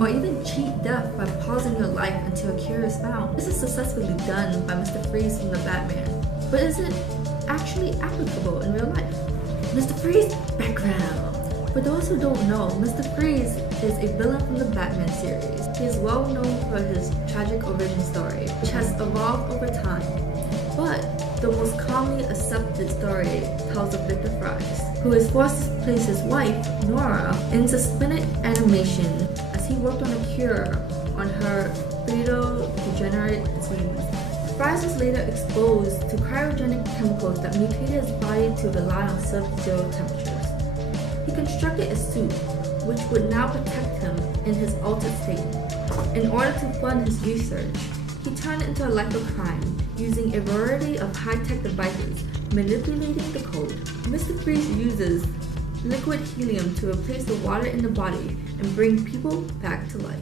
or even cheat death by pausing your life until a cure is found. This is successfully done by Mr. Freeze from the Batman, but is it actually applicable in real life? Mr. Freeze background. For those who don't know, Mr. Freeze is a villain from the Batman series. He is well known for his tragic origin story, which has evolved over time. But the most commonly accepted story tells of Victor Fries, who is forced to place his wife, Nora, in suspended animation as he worked on a cure on her fatal degenerate disease. Fries was later exposed to cryogenic chemicals that mutated his body to rely on sub-zero temperatures. He constructed a suit which would now protect him in his altered state. In order to fund his research, he turned into a life of crime using a variety of high-tech devices, manipulating the code. Mr. Freeze uses liquid helium to replace the water in the body and bring people back to life.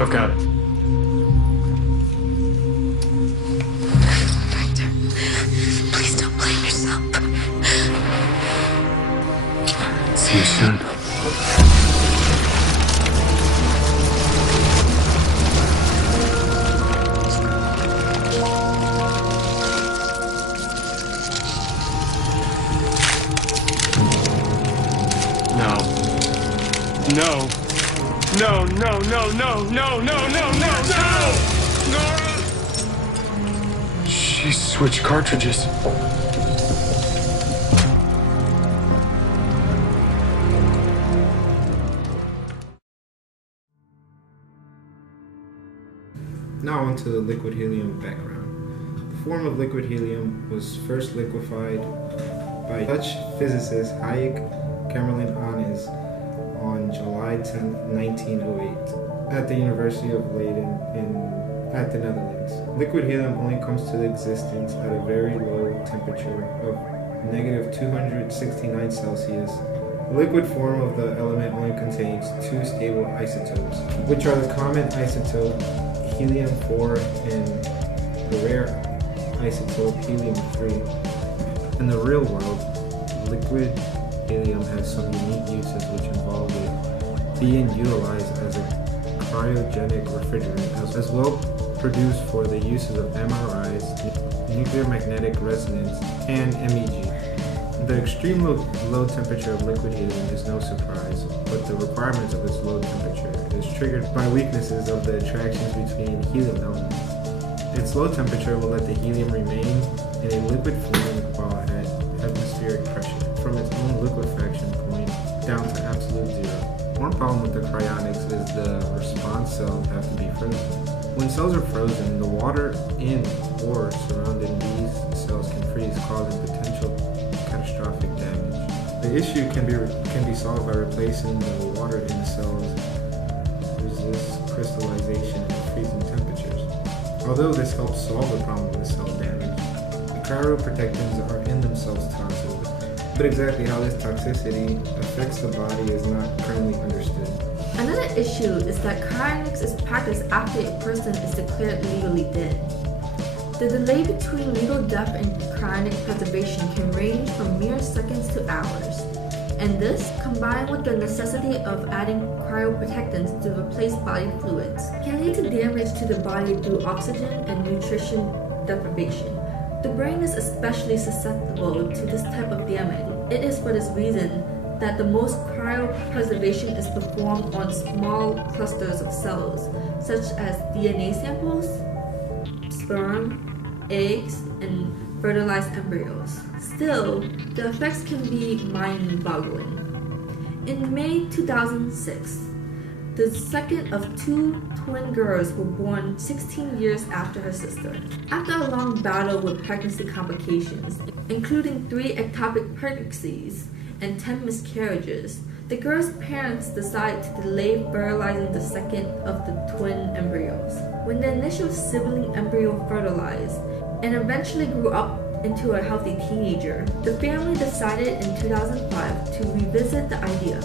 I've got it. Victor, please don't blame yourself. See you soon. No. No. No, no, no, no, no, no, no, no, no! Nora! She switched cartridges. Now onto the liquid helium background. The form of liquid helium was first liquefied by Dutch physicist Hayek Camerlin Onnes on July 10, 1908, at the University of Leiden at the Netherlands. Liquid helium only comes to existence at a very low temperature of -269 Celsius. The liquid form of the element only contains two stable isotopes, which are the common isotope helium-4 and the rare isotope helium-3. In the real world, liquid helium has some unique uses which involve it being utilized as a cryogenic refrigerant, as well produced for the uses of MRIs, nuclear magnetic resonance, and MEG. The extreme low temperature of liquid helium is no surprise, but the requirements of its low temperature is triggered by weaknesses of the attractions between helium elements. Its low temperature will let the helium remain in a liquid form while at atmospheric pressure, from its own liquefaction point down to absolute zero. One problem with the cryonics is the response cells have to be frozen. When cells are frozen, the water in or surrounding these cells can freeze, causing potential catastrophic damage. The issue can be solved by replacing the water in the cells resist crystallization at freezing temperatures. Although this helps solve the problem with cell damage, the cryoprotectants are in themselves toxic. But exactly how this toxicity affects the body is not currently understood. Another issue is that cryonics is practiced after a person is declared legally dead. The delay between legal death and cryonic preservation can range from mere seconds to hours. And this, combined with the necessity of adding cryoprotectants to replace body fluids, can lead to damage to the body through oxygen and nutrition deprivation. The brain is especially susceptible to this type of damage. It is for this reason that the most cryopreservation is performed on small clusters of cells, such as DNA samples, sperm, eggs, and fertilized embryos. Still, the effects can be mind-boggling. In May 2006, the second of two twin girls were born 16 years after her sister. After a long battle with pregnancy complications, including 3 ectopic pregnancies and 10 miscarriages, the girls' parents decided to delay fertilizing the second of the twin embryos. When the initial sibling embryo fertilized and eventually grew up into a healthy teenager, the family decided in 2005 to revisit the idea.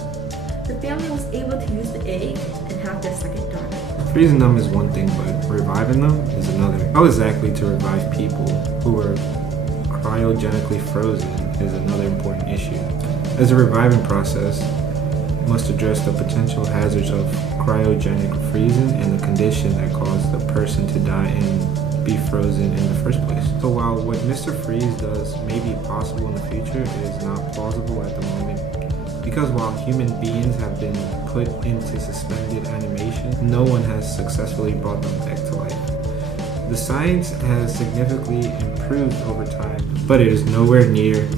the family was able to use the egg and have their second daughter. Freezing them is one thing, but reviving them is another. How exactly to revive people who are cryogenically frozen is another important issue, as the reviving process must address the potential hazards of cryogenic freezing and the condition that caused the person to die and be frozen in the first place. So while what Mr. Freeze does may be possible in the future, it is not plausible at the moment, because while human beings have been put into suspended animation, no one has successfully brought them back to life. The science has significantly improved over time, but it is nowhere near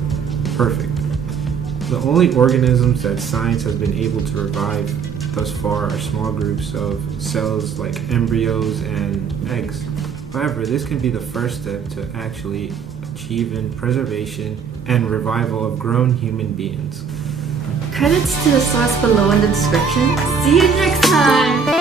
perfect. The only organisms that science has been able to revive thus far are small groups of cells like embryos and eggs. However, this can be the first step to actually achieving preservation and revival of grown human beings. Credits to the source below in the description. See you next time!